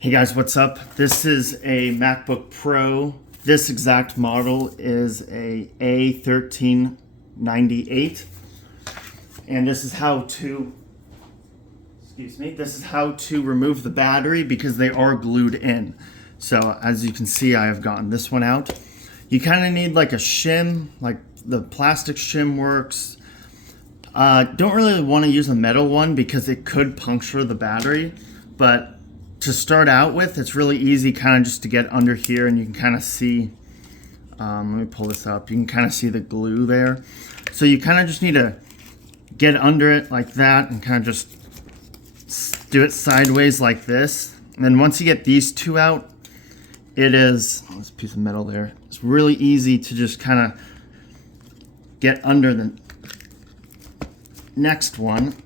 Hey guys, what's up? This is a MacBook Pro. This exact model is a A1398. And this is how to, this is how to remove the battery because they are glued in. So as you can see, I have gotten this one out. You kind of need like a shim, like the plastic shim works. Don't really want to use a metal one because it could puncture the battery, but to start out with, it's really easy kind of just to get under here, and you can kind of see, let me pull this up, you can kind of see the glue there. So you kind of just need to get under it like that and kind of just do it sideways like this. And then once you get these two out, it is, oh, this piece of metal there, it's really easy to just kind of get under the next one.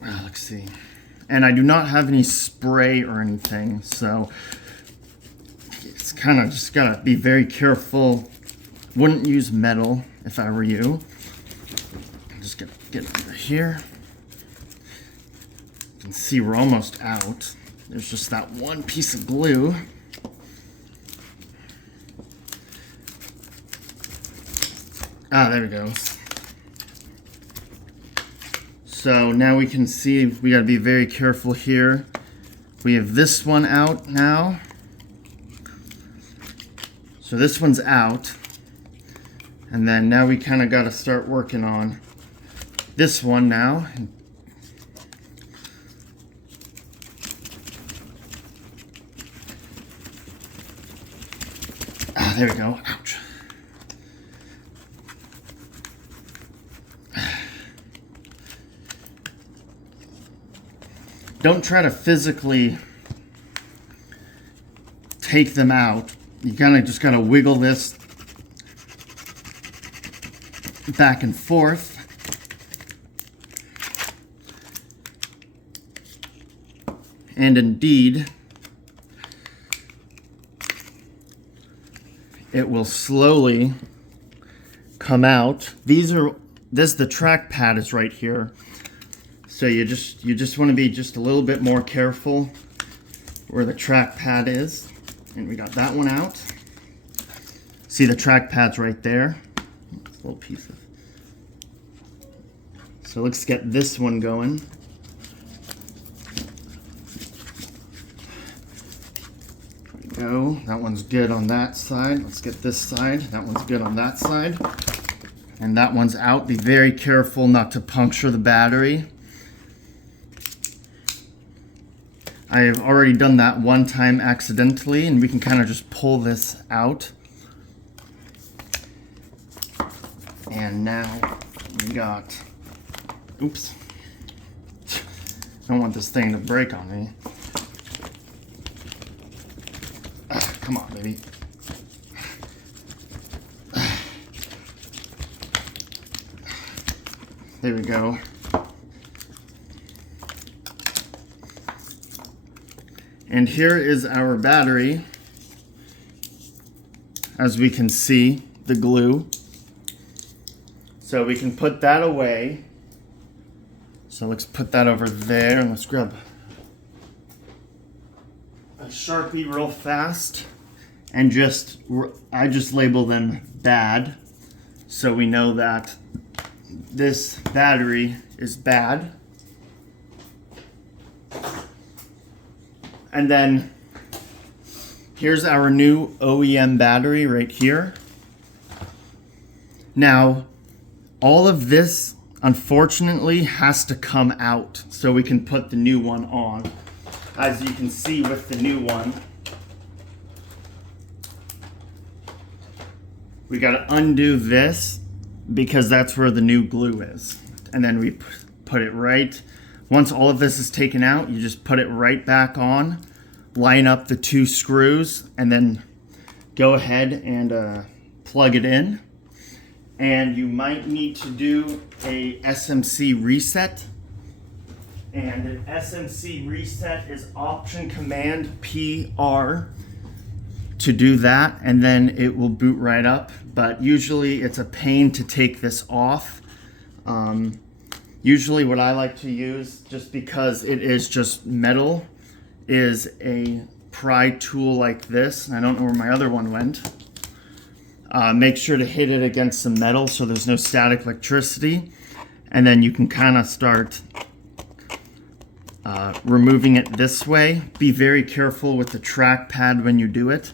Let's see. And I do not have any spray or anything, so it's kind of just gotta be very careful. Wouldn't use metal if I were you. I'm just gonna get over here. You can see we're almost out. There's just that one piece of glue. There we go. So now we can see we gotta be very careful here. We have this one out now. So this one's out. And then now we kind of gotta start working on this one now. There we go, ouch. Don't try to physically take them out. You kind of just got to wiggle this back and forth. And indeed, it will slowly come out. The trackpad is right here. So you just want to be just a little bit more careful where the trackpad is. And we got that one out. See, the trackpad's right there. It's a little piece of. So let's get this one going. There we go. That one's good on that side. Let's get this side. That one's good on that side. And that one's out. Be very careful not to puncture the battery. I have already done that one time accidentally, and we can kind of just pull this out. And now we got, oops. I don't want this thing to break on me. Come on, baby. There we go. And here is our battery. As we can see, the glue. So we can put that away. So let's put that over there, and let's grab a Sharpie real fast. And I just label them bad. So we know that this battery is bad. And then here's our new OEM battery right here. Now, all of this, unfortunately, has to come out so we can put the new one on. As you can see with the new one, we gotta undo this because that's where the new glue is. And then we put it right. Once all of this is taken out, you just put it right back on, line up the two screws, and then go ahead and plug it in. And you might need to do a SMC reset. And an SMC reset is Option Command PR to do that, and then it will boot right up. But usually it's a pain to take this off. Usually what I like to use, just because it is just metal, is a pry tool like this. I don't know where my other one went. Make sure to hit it against some metal so there's no static electricity. And then you can kind of start removing it this way. Be very careful with the trackpad when you do it.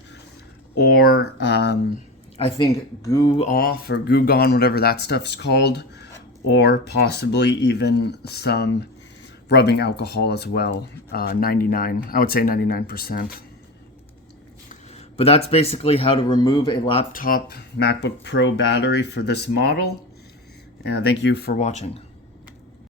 Or I think goo off or goo gone, whatever that stuff's called. Or possibly even some rubbing alcohol as well. I would say 99%. But that's basically how to remove a laptop MacBook Pro battery for this model. And thank you for watching.